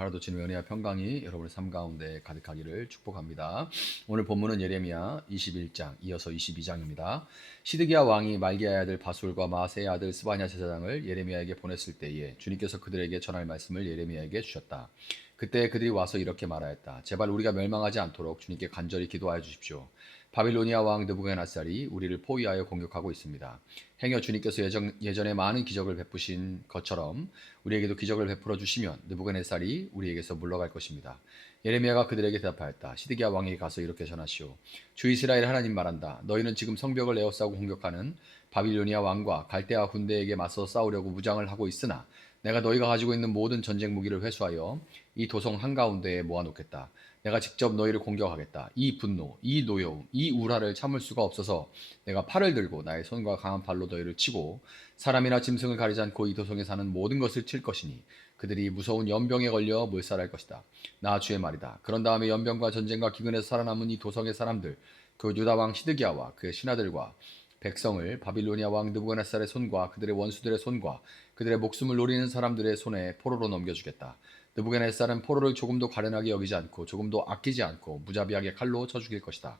하루도 주님의 은혜와 평강이 여러분의 삶 가운데 가득하기를 축복합니다. 오늘 본문은 예레미야 21장 이어서 22장입니다. 시드기야 왕이 말기야의 아들 바술과 마아세의 아들 스바냐 제사장을 예레미야에게 보냈을 때에 주님께서 그들에게 전할 말씀을 예레미야에게 주셨다. 그때 그들이 와서 이렇게 말하였다. 제발 우리가 멸망하지 않도록 주님께 간절히 기도하여 주십시오. 바빌로니아 왕 느부갓네살이 우리를 포위하여 공격하고 있습니다. 행여 주님께서 예전에 많은 기적을 베푸신 것처럼 우리에게도 기적을 베풀어 주시면 느부갓네살이 우리에게서 물러갈 것입니다. 예레미야가 그들에게 대답하였다. 시드기야 왕에게 가서 이렇게 전하시오. 주 이스라엘 하나님 말한다. 너희는 지금 성벽을 에워싸고 공격하는 바빌로니아 왕과 갈대아 군대에게 맞서 싸우려고 무장을 하고 있으나 내가 너희가 가지고 있는 모든 전쟁 무기를 회수하여 이 도성 한가운데에 모아놓겠다. 내가 직접 너희를 공격하겠다. 이 분노, 이 노여움, 이 우라를 참을 수가 없어서 내가 팔을 들고 나의 손과 강한 발로 너희를 치고 사람이나 짐승을 가리지 않고 이 도성에 사는 모든 것을 칠 것이니 그들이 무서운 연병에 걸려 몰살할 것이다. 나 주의 말이다. 그런 다음에 연병과 전쟁과 기근에서 살아남은 이 도성의 사람들, 그 유다 왕 시드기야와 그의 신하들과 백성을 바빌로니아 왕 느부갓네살의 손과 그들의 원수들의 손과 그들의 목숨을 노리는 사람들의 손에 포로로 넘겨주겠다. 느부갓네살은 포로를 조금도 가련하게 여기지 않고 조금도 아끼지 않고 무자비하게 칼로 쳐 죽일 것이다.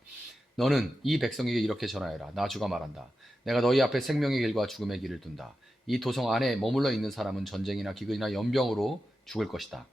너는 이 백성에게 이렇게 전하여라. 나 주가 말한다. 내가 너희 앞에 생명의 길과 죽음의 길을 둔다. 이 도성 안에 머물러 있는 사람은 전쟁이나 기근이나 연병으로 죽을 것이다.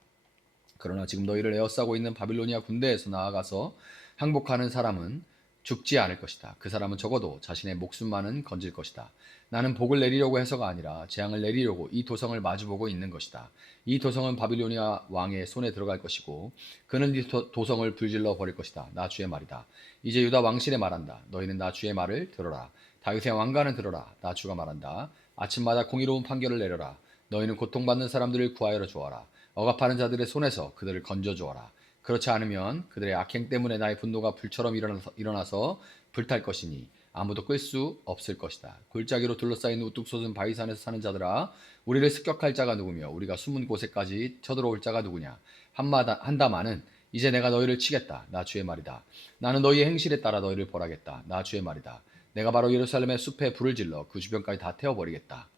그러나 지금 너희를 에워싸고 있는 바빌로니아 군대에서 나아가서 항복하는 사람은 죽지 않을 것이다. 그 사람은 적어도 자신의 목숨만은 건질 것이다. 나는 복을 내리려고 해서가 아니라 재앙을 내리려고 이 도성을 마주보고 있는 것이다. 이 도성은 바빌로니아 왕의 손에 들어갈 것이고 그는 이 도성을 불질러 버릴 것이다. 나 주의 말이다. 이제 유다 왕실에 말한다. 너희는 나 주의 말을 들어라. 다윗의 왕가는 들어라. 나 주가 말한다. 아침마다 공의로운 판결을 내려라. 너희는 고통받는 사람들을 구하여 주어라. 억압하는 자들의 손에서 그들을 건져 주어라. 그렇지 않으면 그들의 악행 때문에 나의 분노가 불처럼 일어나서 불탈 것이니 아무도 끌 수 없을 것이다. 골짜기로 둘러싸인 우뚝 솟은 바위산에서 사는 자들아, 우리를 습격할 자가 누구며 우리가 숨은 곳에까지 쳐들어올 자가 누구냐. 한다마는 이제 내가 너희를 치겠다. 나 주의 말이다. 나는 너희의 행실에 따라 너희를 벌하겠다. 나 주의 말이다. 내가 바로 예루살렘의 숲에 불을 질러 그 주변까지 다 태워버리겠다.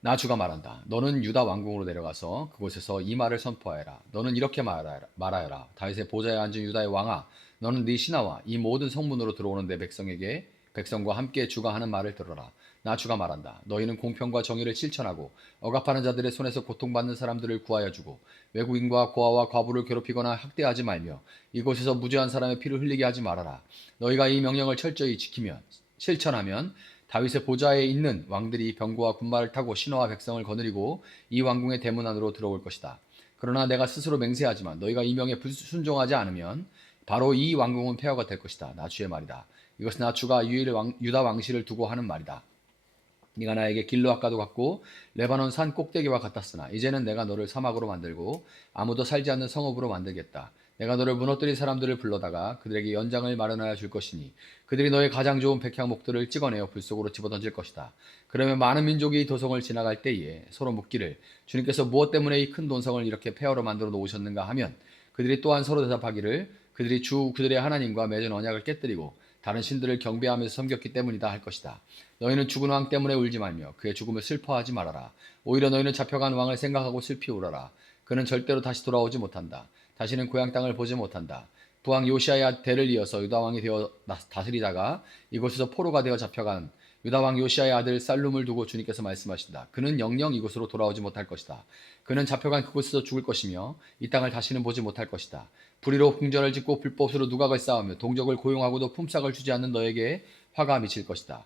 나 주가 말한다. 너는 유다 왕궁으로 내려가서 그곳에서 이 말을 선포하여라. 너는 이렇게 말하여라. 다윗의 보좌에 앉은 유다의 왕아, 너는 네 신하와 이 모든 성문으로 들어오는 내 백성과 함께 주가 하는 말을 들어라. 나 주가 말한다. 너희는 공평과 정의를 실천하고 억압하는 자들의 손에서 고통받는 사람들을 구하여 주고 외국인과 고아와 과부를 괴롭히거나 학대하지 말며 이곳에서 무죄한 사람의 피를 흘리게 하지 말아라. 너희가 이 명령을 철저히 실천하면 다윗의 보좌에 있는 왕들이 병거와 군마를 타고 신하와 백성을 거느리고 이 왕궁의 대문 안으로 들어올 것이다. 그러나 내가 스스로 맹세하지만 너희가 이 명에 순종하지 않으면 바로 이 왕궁은 폐허가 될 것이다. 나 주의 말이다. 이것은 나 주가 유다 왕실을 두고 하는 말이다. 네가 나에게 길르앗과도 같고 레바논 산 꼭대기와 같았으나 이제는 내가 너를 사막으로 만들고 아무도 살지 않는 성읍으로 만들겠다. 내가 너를 무너뜨린 사람들을 불러다가 그들에게 연장을 마련하여 줄 것이니 그들이 너의 가장 좋은 백향목들을 찍어내어 불 속으로 집어던질 것이다. 그러면 많은 민족이 이 도성을 지나갈 때에 서로 묻기를 주님께서 무엇 때문에 이 큰 도성을 이렇게 폐허로 만들어 놓으셨는가 하면 그들이 또한 서로 대답하기를 그들이 그들의 하나님과 맺은 언약을 깨뜨리고 다른 신들을 경배하면서 섬겼기 때문이다 할 것이다. 너희는 죽은 왕 때문에 울지 말며 그의 죽음을 슬퍼하지 말아라. 오히려 너희는 잡혀간 왕을 생각하고 슬피 울어라. 그는 절대로 다시 돌아오지 못한다. 다시는 고향 땅을 보지 못한다. 부왕 요시아의 대를 이어서 유다 왕이 되어 다스리다가 이곳에서 포로가 되어 잡혀간 유다 왕 요시아의 아들 살룸을 두고 주님께서 말씀하신다. 그는 영영 이곳으로 돌아오지 못할 것이다. 그는 잡혀간 그곳에서 죽을 것이며 이 땅을 다시는 보지 못할 것이다. 불의로 궁전을 짓고 불법으로 누각을 쌓으며 동족을 고용하고도 품삯을 주지 않는 너에게 화가 미칠 것이다.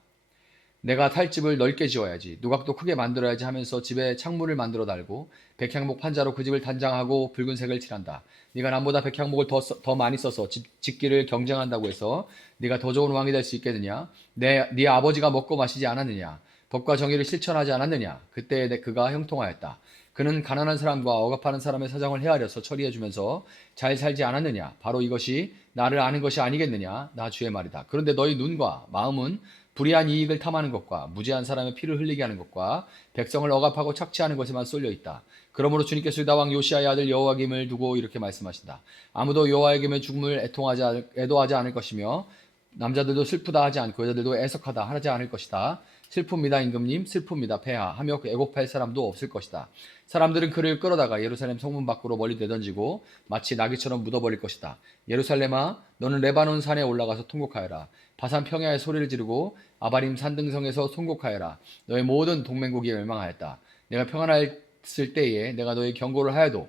내가 탈집을 넓게 지어야지 누각도 크게 만들어야지 하면서 집에 창문을 만들어 달고 백향목 판자로 그 집을 단장하고 붉은색을 칠한다. 네가 남보다 백향목을 더 많이 써서 짓기를 경쟁한다고 해서 네가 더 좋은 왕이 될 수 있겠느냐? 네 아버지가 먹고 마시지 않았느냐? 법과 정의를 실천하지 않았느냐? 그때 그가 형통하였다. 그는 가난한 사람과 억압하는 사람의 사정을 헤아려서 처리해주면서 잘 살지 않았느냐? 바로 이것이 나를 아는 것이 아니겠느냐? 나 주의 말이다. 그런데 너희 눈과 마음은 불의한 이익을 탐하는 것과 무죄한 사람의 피를 흘리게 하는 것과 백성을 억압하고 착취하는 것에만 쏠려 있다. 그러므로 주님께서 유다 왕 요시아의 아들 여호와김을 두고 이렇게 말씀하신다. 아무도 여호와김의 죽음을 애도하지 않을 것이며 남자들도 슬프다 하지 않고 여자들도 애석하다 하지 않을 것이다. 슬픕니다 임금님 슬픕니다 폐하 하며 애곡할 사람도 없을 것이다. 사람들은 그를 끌어다가 예루살렘 성문 밖으로 멀리 내던지고 마치 나귀처럼 묻어버릴 것이다. 예루살렘아 너는 레바논 산에 올라가서 통곡하여라. 바산 평야에 소리를 지르고 아바림 산등성에서 통곡하여라. 너의 모든 동맹국이 멸망하였다. 내가 평안했을 때에 내가 너의 경고를 하여도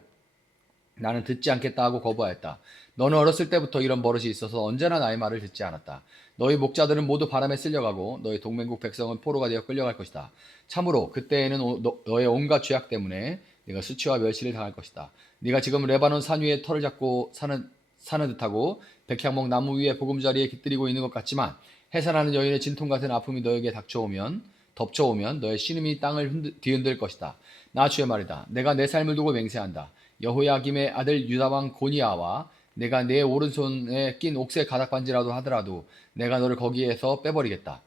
나는 듣지 않겠다 하고 거부하였다. 너는 어렸을 때부터 이런 버릇이 있어서 언제나 나의 말을 듣지 않았다. 너희 목자들은 모두 바람에 쓸려가고 너희 동맹국 백성은 포로가 되어 끌려갈 것이다. 참으로 그때에는 너의 온갖 죄악 때문에 네가 수치와 멸시를 당할 것이다. 네가 지금 레바논 산 위에 털을 잡고 사는 듯하고 백향목 나무 위에 보금자리에 깃들이고 있는 것 같지만 해산하는 여인의 진통 같은 아픔이 너에게 덮쳐오면 너의 신음이 땅을 뒤흔들 것이다. 나 주의 말이다. 내가 내 삶을 두고 맹세한다. 여호야김의 아들 유다왕 고니아와 내가 내 오른손에 낀 옥새 가닥반지라도 하더라도 내가 너를 거기에서 빼버리겠다.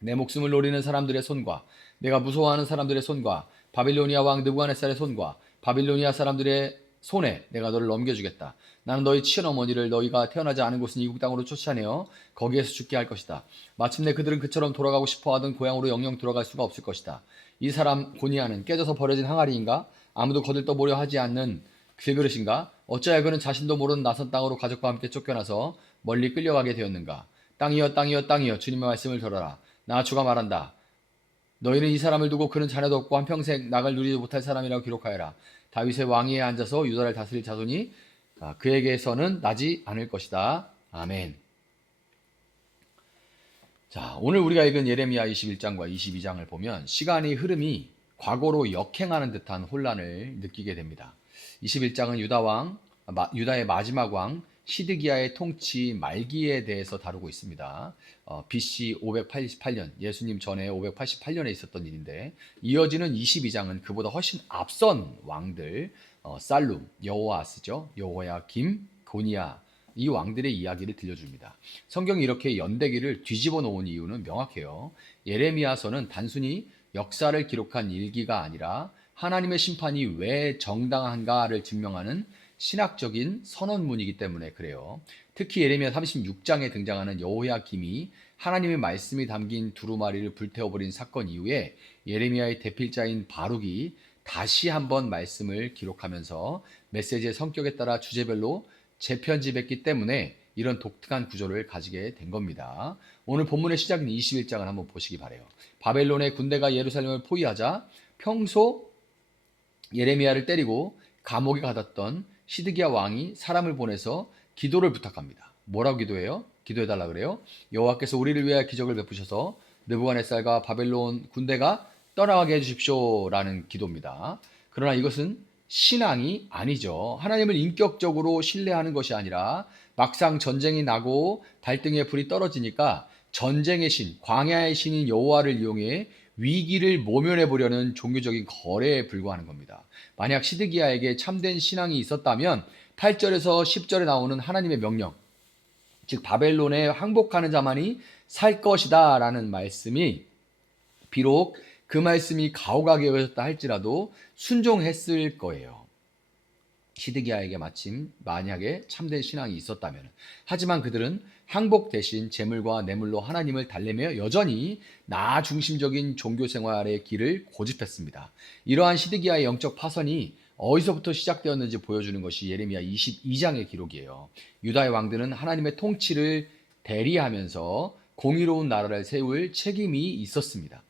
내 목숨을 노리는 사람들의 손과 내가 무서워하는 사람들의 손과 바빌로니아 왕 느부갓네살의 손과 바빌로니아 사람들의 손에 내가 너를 넘겨주겠다. 나는 너희 친어머니를 너희가 태어나지 않은 곳은 이국 땅으로 쫓아내어 거기에서 죽게 할 것이다. 마침내 그들은 그처럼 돌아가고 싶어하던 고향으로 영영 돌아갈 수가 없을 것이다. 이 사람 고니아는 깨져서 버려진 항아리인가? 아무도 거들떠보려 하지 않는 글그릇인가? 어찌하여 그는 자신도 모르는 낯선 땅으로 가족과 함께 쫓겨나서 멀리 끌려가게 되었는가? 땅이여 땅이여 땅이여 주님의 말씀을 들어라. 나 주가 말한다. 너희는 이 사람을 두고 그는 자녀도 없고 한평생 낙을 누리지 못할 사람이라고 기록하여라. 다윗의 왕위에 앉아서 유다를 다스릴 자손이 그에게서는 나지 않을 것이다. 아멘. 자, 오늘 우리가 읽은 예레미야 21장과 22장을 보면 시간의 흐름이 과거로 역행하는 듯한 혼란을 느끼게 됩니다. 21장은 유다의 마지막 왕 시드기야의 통치 말기에 대해서 다루고 있습니다. BC 588년, 예수님 전에 588년에 있었던 일인데 이어지는 22장은 그보다 훨씬 앞선 왕들 살룸, 여호아스죠. 여호야김, 고니야 이 왕들의 이야기를 들려줍니다. 성경이 이렇게 연대기를 뒤집어 놓은 이유는 명확해요. 예레미야서는 단순히 역사를 기록한 일기가 아니라 하나님의 심판이 왜 정당한가를 증명하는 신학적인 선언문이기 때문에 그래요. 특히 예레미야 36장에 등장하는 여호야김이 하나님의 말씀이 담긴 두루마리를 불태워버린 사건 이후에 예레미야의 대필자인 바룩이 다시 한번 말씀을 기록하면서 메시지의 성격에 따라 주제별로 재편집했기 때문에 이런 독특한 구조를 가지게 된 겁니다. 오늘 본문의 시작인 21장을 한번 보시기 바라요. 바벨론의 군대가 예루살렘을 포위하자 평소 예레미야를 때리고 감옥에 가뒀던 시드기야 왕이 사람을 보내서 기도를 부탁합니다. 뭐라고 기도해요? 기도해달라 그래요? 여호와께서 우리를 위하여 기적을 베푸셔서 느부갓네살과 바벨론 군대가 떠나가게 해주십시오 라는 기도입니다. 그러나 이것은 신앙이 아니죠. 하나님을 인격적으로 신뢰하는 것이 아니라 막상 전쟁이 나고 달등의 불이 떨어지니까 전쟁의 신, 광야의 신인 여호와를 이용해 위기를 모면해 보려는 종교적인 거래에 불과하는 겁니다. 만약 시드기야에게 참된 신앙이 있었다면 8절에서 10절에 나오는 하나님의 명령, 즉 바벨론에 항복하는 자만이 살 것이다 라는 말씀이 비록 그 말씀이 가혹하게 여겨졌다 할지라도 순종했을 거예요. 시드기야에게 마침 만약에 참된 신앙이 있었다면. 하지만 그들은 항복 대신 재물과 뇌물로 하나님을 달래며 여전히 나 중심적인 종교 생활의 길을 고집했습니다. 이러한 시드기야의 영적 파선이 어디서부터 시작되었는지 보여주는 것이 예레미야 22장의 기록이에요. 유다의 왕들은 하나님의 통치를 대리하면서 공의로운 나라를 세울 책임이 있었습니다.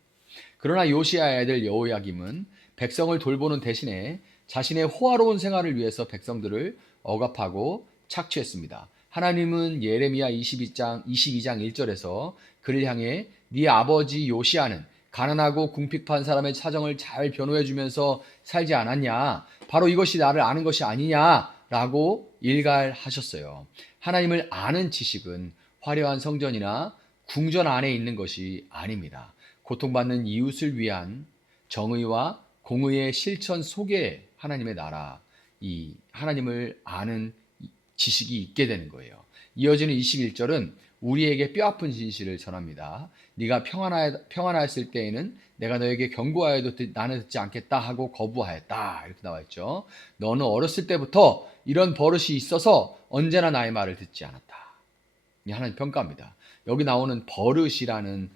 그러나 요시야의 아들 여호야김은 백성을 돌보는 대신에 자신의 호화로운 생활을 위해서 백성들을 억압하고 착취했습니다. 하나님은 예레미야 22장 1절에서 그를 향해 네 아버지 요시야는 가난하고 궁핍한 사람의 사정을 잘 변호해 주면서 살지 않았냐? 바로 이것이 나를 아는 것이 아니냐라고 일갈하셨어요. 하나님을 아는 지식은 화려한 성전이나 궁전 안에 있는 것이 아닙니다. 고통받는 이웃을 위한 정의와 공의의 실천 속에 하나님의 나라, 이 하나님을 아는 지식이 있게 되는 거예요. 이어지는 21절은 우리에게 뼈아픈 진실을 전합니다. 네가 평안하였을 때에는 내가 너에게 경고하여도 나는 듣지 않겠다 하고 거부하였다. 이렇게 나와 있죠. 너는 어렸을 때부터 이런 버릇이 있어서 언제나 나의 말을 듣지 않았다. 이 하나님 평가입니다. 여기 나오는 버릇이라는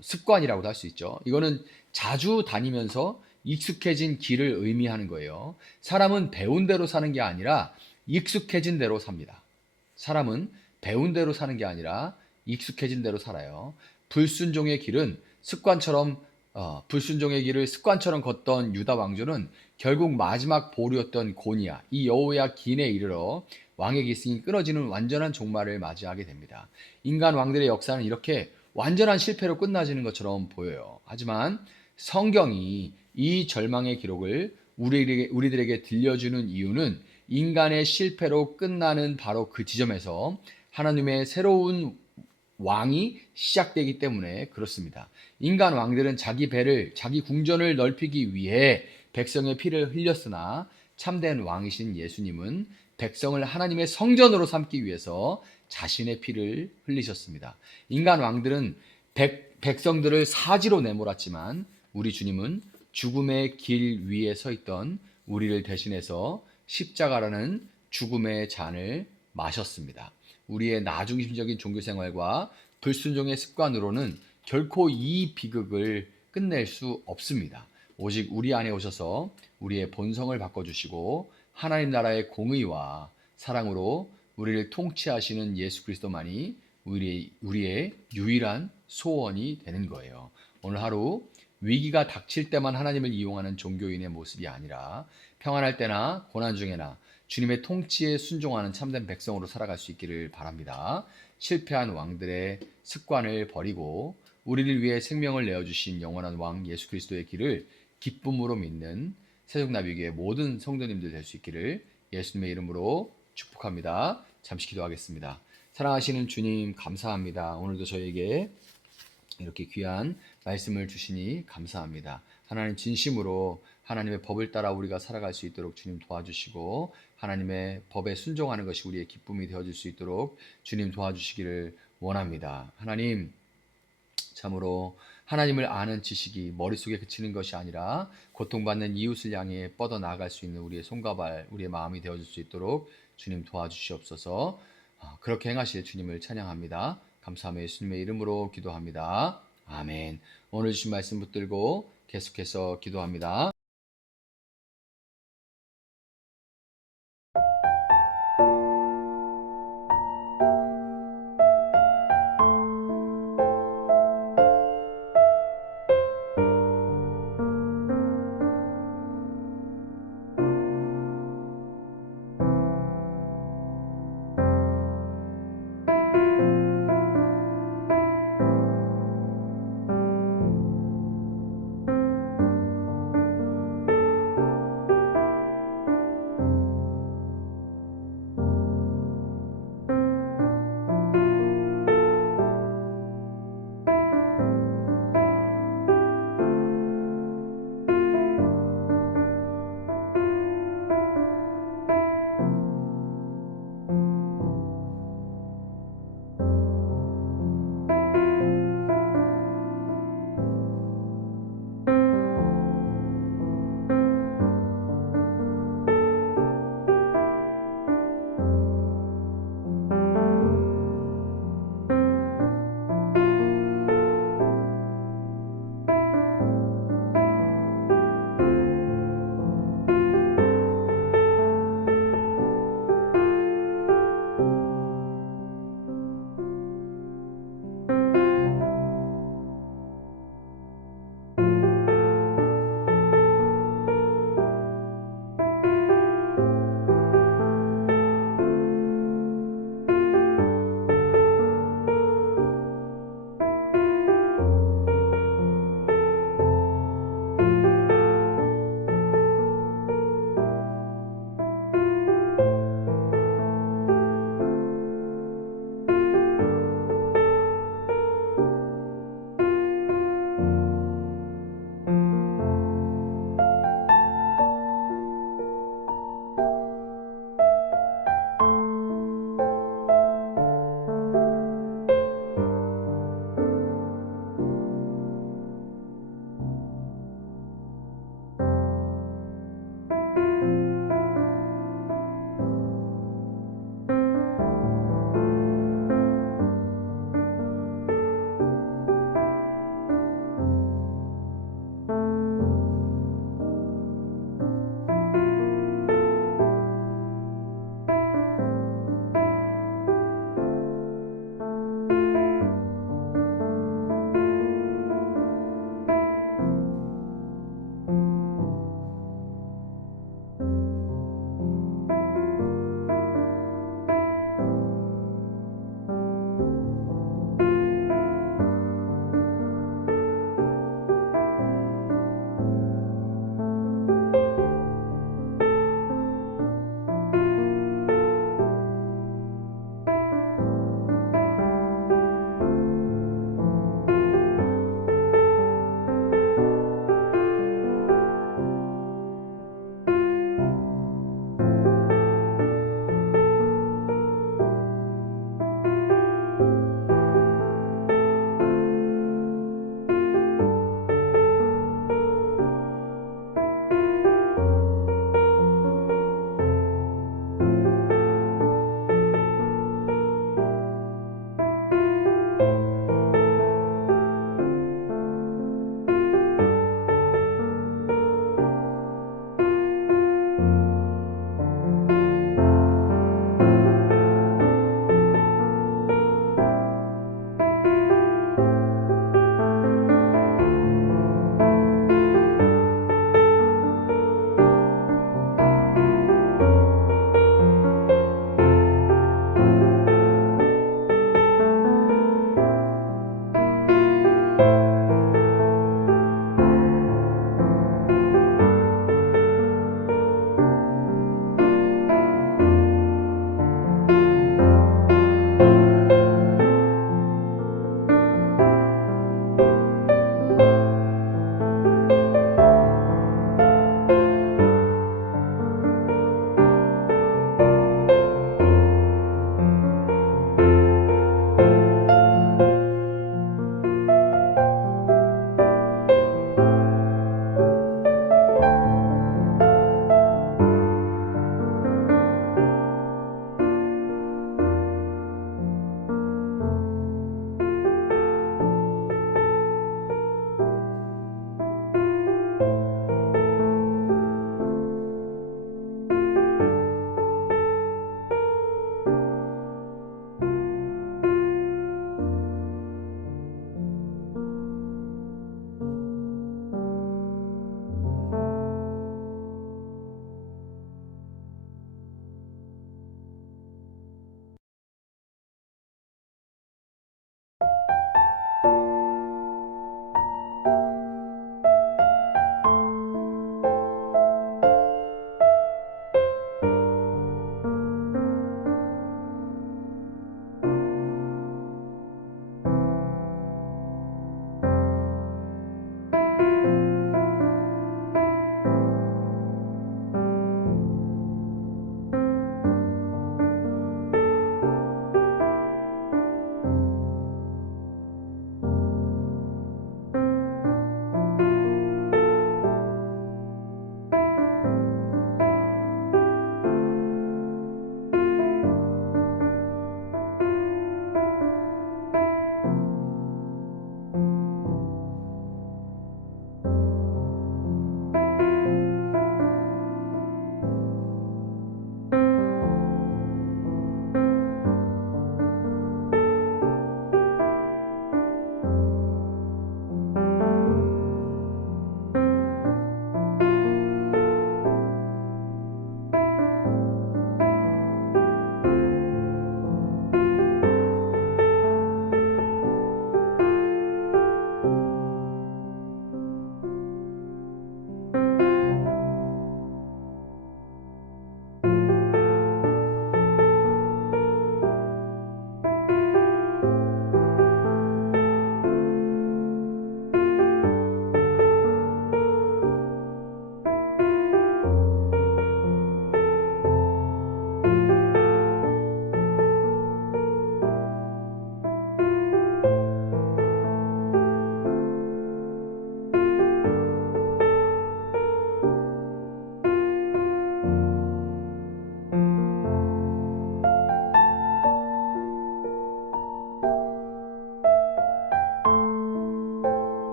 습관이라고도 할 수 있죠. 이거는 자주 다니면서 익숙해진 길을 의미하는 거예요. 사람은 배운 대로 사는 게 아니라 익숙해진 대로 삽니다. 사람은 배운 대로 사는 게 아니라 익숙해진 대로 살아요. 불순종의 길은 불순종의 길을 습관처럼 걷던 유다 왕조는 결국 마지막 보루였던 고니야, 이 여호야긴에 이르러 왕의 기승이 끊어지는 완전한 종말을 맞이하게 됩니다. 인간 왕들의 역사는 이렇게 완전한 실패로 끝나지는 것처럼 보여요. 하지만 성경이 이 절망의 기록을 우리들에게 들려주는 이유는 인간의 실패로 끝나는 바로 그 지점에서 하나님의 새로운 왕이 시작되기 때문에 그렇습니다. 인간 왕들은 자기 궁전을 넓히기 위해 백성의 피를 흘렸으나 참된 왕이신 예수님은 백성을 하나님의 성전으로 삼기 위해서 자신의 피를 흘리셨습니다. 인간 왕들은 백성들을 사지로 내몰았지만 우리 주님은 죽음의 길 위에 서 있던 우리를 대신해서 십자가라는 죽음의 잔을 마셨습니다. 우리의 나중심적인 종교 생활과 불순종의 습관으로는 결코 이 비극을 끝낼 수 없습니다. 오직 우리 안에 오셔서 우리의 본성을 바꿔주시고 하나님 나라의 공의와 사랑으로 우리를 통치하시는 예수 그리스도만이 우리의 유일한 소원이 되는 거예요. 오늘 하루 위기가 닥칠 때만 하나님을 이용하는 종교인의 모습이 아니라 평안할 때나 고난 중에나 주님의 통치에 순종하는 참된 백성으로 살아갈 수 있기를 바랍니다. 실패한 왕들의 습관을 버리고 우리를 위해 생명을 내어주신 영원한 왕 예수 그리스도의 길을 기쁨으로 믿는 세종나비교의 모든 성도님들 될 수 있기를 예수님의 이름으로 축복합니다. 잠시 기도하겠습니다. 사랑하시는 주님 감사합니다. 오늘도 저에게 이렇게 귀한 말씀을 주시니 감사합니다. 하나님 진심으로 하나님의 법을 따라 우리가 살아갈 수 있도록 주님 도와주시고 하나님의 법에 순종하는 것이 우리의 기쁨이 되어질 수 있도록 주님 도와주시기를 원합니다. 하나님 참으로 하나님을 아는 지식이 머릿속에 그치는 것이 아니라 고통받는 이웃을 향해 뻗어나갈 수 있는 우리의 손과 발, 우리의 마음이 되어질 수 있도록 주님 도와주시옵소서. 그렇게 행하실 주님을 찬양합니다. 감사하며 예수님의 이름으로 기도합니다. 아멘. 오늘 주신 말씀 붙들고 계속해서 기도합니다.